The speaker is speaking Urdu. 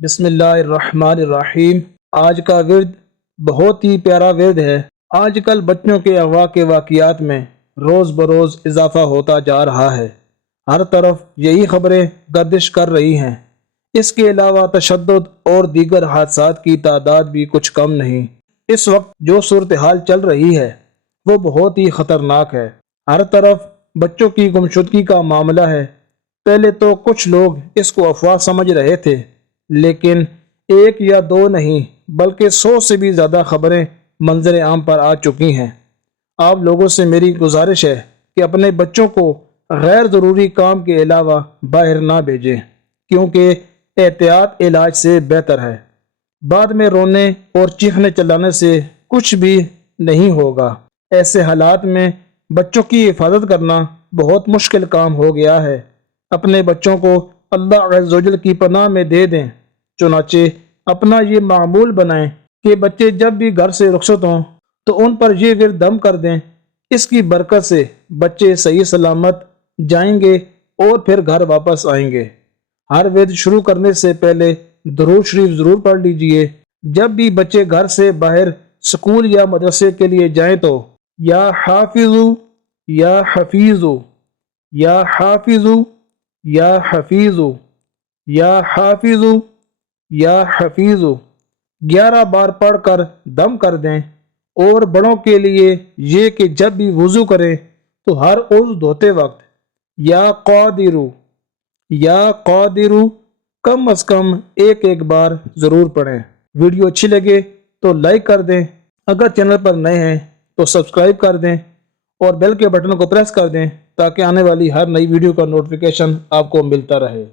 بسم اللہ الرحمن الرحیم۔ آج کا ورد بہت ہی پیارا ورد ہے۔ آج کل بچوں کے اغوا کے واقعات میں روز بروز اضافہ ہوتا جا رہا ہے۔ ہر طرف یہی خبریں گردش کر رہی ہیں۔ اس کے علاوہ تشدد اور دیگر حادثات کی تعداد بھی کچھ کم نہیں۔ اس وقت جو صورتحال چل رہی ہے وہ بہت ہی خطرناک ہے۔ ہر طرف بچوں کی گمشدگی کا معاملہ ہے۔ پہلے تو کچھ لوگ اس کو افواہ سمجھ رہے تھے، لیکن ایک یا دو نہیں بلکہ 100 سے بھی زیادہ خبریں منظر عام پر آ چکی ہیں۔ آپ لوگوں سے میری گزارش ہے کہ اپنے بچوں کو غیر ضروری کام کے علاوہ باہر نہ بھیجیں، کیونکہ احتیاط علاج سے بہتر ہے۔ بعد میں رونے اور چیخنے چلانے سے کچھ بھی نہیں ہوگا۔ ایسے حالات میں بچوں کی حفاظت کرنا بہت مشکل کام ہو گیا ہے۔ اپنے بچوں کو اللہ عز و جل کی پناہ میں دے دیں۔ چنانچہ اپنا یہ معمول بنائیں کہ بچے جب بھی گھر سے رخصت ہوں تو ان پر یہ ورد دم کر دیں۔ اس کی برکت سے بچے صحیح سلامت جائیں گے اور پھر گھر واپس آئیں گے۔ ہر ورد شروع کرنے سے پہلے درود شریف ضرور پڑھ لیجئے۔ جب بھی بچے گھر سے باہر اسکول یا مدرسے کے لیے جائیں تو یا حافظو یا حفیظو یا حافظو یا حفیظو یا حافظو یا حفیظو 11 بار پڑھ کر دم کر دیں۔ اور بڑوں کے لیے یہ کہ جب بھی وضو کریں تو ہر عضو دھوتے وقت یا قادرو یا قادرو کم از کم ایک بار ضرور پڑھیں۔ ویڈیو اچھی لگے تو لائک کر دیں۔ اگر چینل پر نئے ہیں تو سبسکرائب کر دیں اور بیل کے بٹن کو پریس کر دیں تاکہ آنے والی ہر نئی ویڈیو کا نوٹیفیکیشن آپ کو ملتا رہے۔